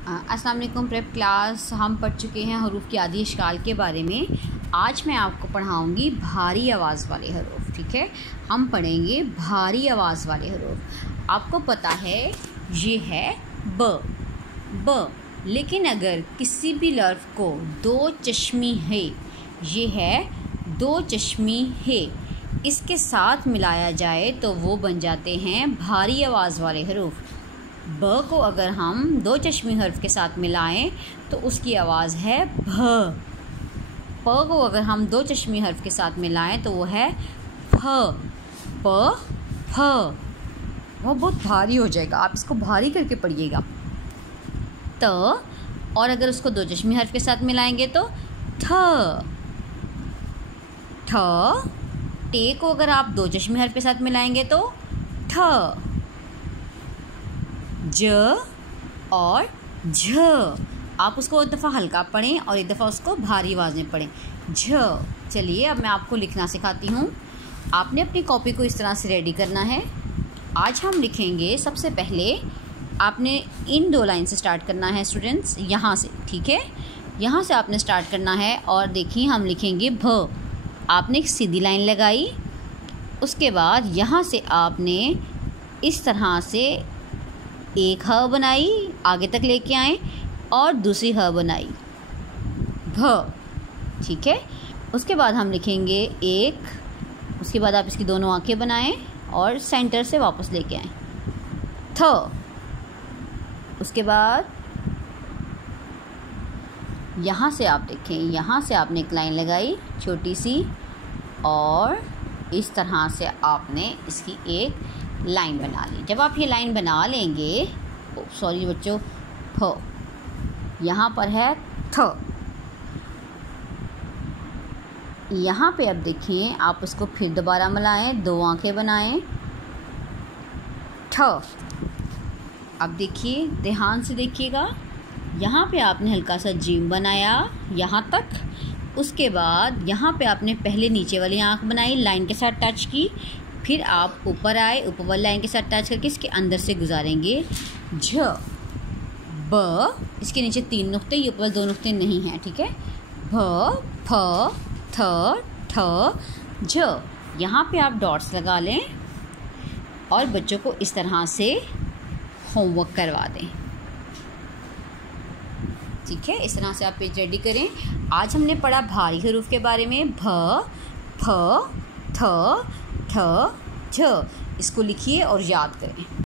अस्सलाम वालेकुम prep class. हम पढ़ चुके हैं हरूफ की आदि इश्काल के बारे में। आज मैं आपको पढ़ाऊंगी भारी आवाज़ वाले हरूफ। ठीक है, हम पढ़ेंगे भारी आवाज़ वाले हरूफ। आपको पता है ये है ब, लेकिन अगर किसी भी लफ्ज़ को दो चश्मी है, ये है दो चश्मी है, इसके साथ मिलाया जाए तो वो बन जाते हैं भारी आवाज़ वाले हरूफ। ब को अगर हम दो चश्मी हर्फ के साथ मिलाएं तो उसकी आवाज़ है भ। प को अगर हम दो चश्मी हर्फ के साथ मिलाएं तो वो है फ। प फ। वो बहुत भारी हो जाएगा, आप इसको भारी करके पढ़िएगा। त और अगर उसको दो चश्मी हर्फ के साथ मिलाएंगे तो थ। ठ। टे को अगर आप दो चश्मी हर्फ के साथ मिलाएंगे तो ठ। ज और झ, आप उसको एक दफ़ा हल्का पढ़ें और एक दफ़ा उसको भारी आवाज़ में पढ़ें। झ। चलिए अब मैं आपको लिखना सिखाती हूँ। आपने अपनी कॉपी को इस तरह से रेडी करना है। आज हम लिखेंगे, सबसे पहले आपने इन दो लाइन से स्टार्ट करना है स्टूडेंट्स, यहाँ से। ठीक है, यहाँ से आपने स्टार्ट करना है और देखिए हम लिखेंगे भ। आपने एक सीधी लाइन लगाई, उसके बाद यहाँ से आपने इस तरह से एक ह बनाई, आगे तक लेके आए और दूसरी ह बनाई, भ। ठीक है, उसके बाद हम लिखेंगे एक, उसके बाद आप इसकी दोनों आंखें बनाएं और सेंटर से वापस लेके आएं, थ। उसके बाद यहाँ से आप देखें, यहाँ से आपने एक लाइन लगाई छोटी सी और इस तरह से आपने इसकी एक लाइन बना ली। जब आप ये लाइन बना लेंगे, सॉरी बच्चों, फ, यहाँ पर है थ, यहाँ पे अब देखिए आप उसको फिर दोबारा मिलाएं, दो आंखें बनाएं, ठ। अब देखिए, ध्यान से देखिएगा, यहाँ पे आपने हल्का सा जीम बनाया यहाँ तक। उसके बाद यहाँ पे आपने पहले नीचे वाली आंख बनाई, लाइन के साथ टच की, फिर आप ऊपर आए, ऊपर वाली लाइन के साथ टच करके इसके अंदर से गुजारेंगे झ, ब। इसके नीचे तीन नुक्ते, ये ऊपर दो नुक्ते नहीं हैं। ठीक है, भ, फ, थ, ठ, झ। यहाँ पे आप डॉट्स लगा लें और बच्चों को इस तरह से होमवर्क करवा दें। ठीक है, इस तरह से आप पेज रेडी करें। आज हमने पढ़ा भारी हरूफ के बारे में, भ, फ, थ, ठ, झ। इसको लिखिए और याद करें।